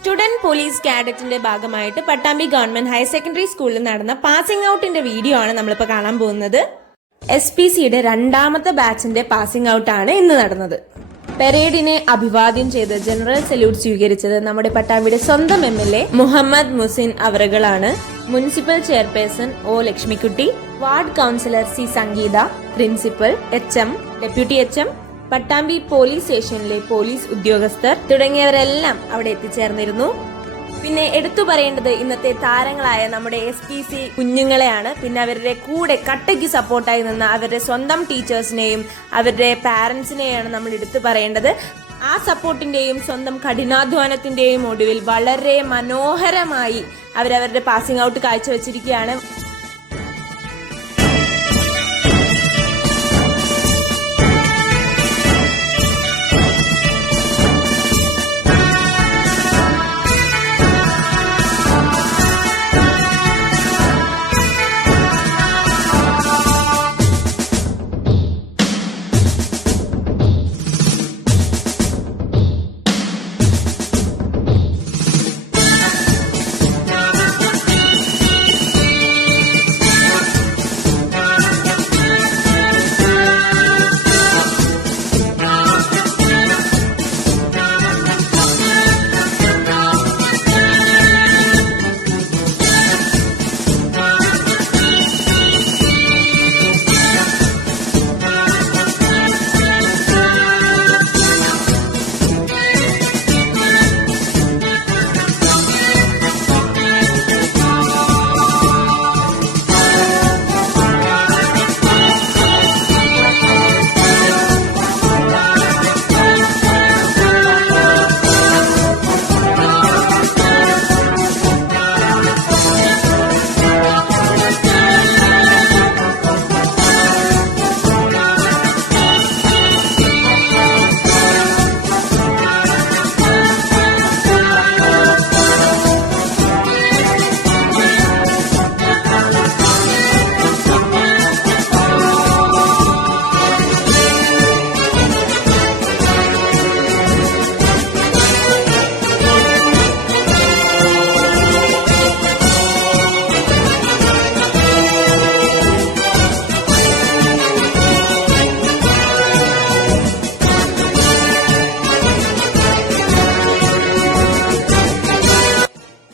Student police കാഡറ്റിന്റെ ഭാഗമായിട്ട് Pattambi government higher secondary സ്കൂളിൽ നടന്ന പാസിംഗ് ഔട്ടിന്റെ വീഡിയോ ആണ് നമ്മളിപ്പോൾ കാണാൻ പോകുന്നത്. SPCയുടെ രണ്ടാമത്തെ ബാച്ചിന്റെ പാസിംഗ് ഔട്ട് ആണ് ഇന്ന് നടന്നത്. പെരേഡിനെ അഭിവാദ്യം ചെയ്ത് ജനറൽ സല്യൂട്ട് സ്വീകരിച്ചത് നമ്മുടെ പട്ടാമ്പിയുടെ സ്വന്തം MLA Muhammad Muhsin അവറുകളാണ്. Municipal chairperson O Lakshmikutty, ward councillor C സംഗീത, principal HM, deputy HM, Pattambi police സ്റ്റേഷനിലെ പോലീസ് ഉദ്യോഗസ്ഥർ തുടങ്ങിയവരെല്ലാം അവിടെ എത്തിച്ചേർന്നിരുന്നു. പിന്നെ എടുത്തു പറയേണ്ടത് ഇന്നത്തെ താരങ്ങളായ നമ്മുടെ SPC കുഞ്ഞുങ്ങളെയാണ്. പിന്നെ അവരുടെ കൂടെ കട്ടയ്ക്ക് സപ്പോർട്ടായി നിന്ന അവരുടെ സ്വന്തം ടീച്ചേഴ്സിനെയും അവരുടെ പാരന്റ്സിനെയാണ് നമ്മൾ എടുത്തു പറയേണ്ടത്. ആ സപ്പോർട്ടിന്റെയും സ്വന്തം കഠിനാധ്വാനത്തിന്റെയും ഒടുവിൽ വളരെ മനോഹരമായി അവരവരുടെ പാസിംഗ് ഔട്ട് കാഴ്ചവെച്ചിരിക്കുകയാണ്.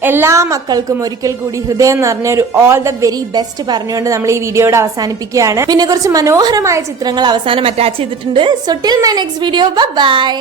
എല്ലാ മക്കൾക്കും ഒരിക്കൽ കൂടി ഹൃദയം നിറഞ്ഞ ഒരു ഓൾ ദ വെരി ബെസ്റ്റ് പറഞ്ഞുകൊണ്ട് നമ്മൾ ഈ വീഡിയോയുടെ അവസാനിപ്പിക്കുകയാണ്. പിന്നെ കുറച്ച് മനോഹരമായ ചിത്രങ്ങൾ അവസാനം അറ്റാച്ച് ചെയ്തിട്ടുണ്ട്. So till my next video, by.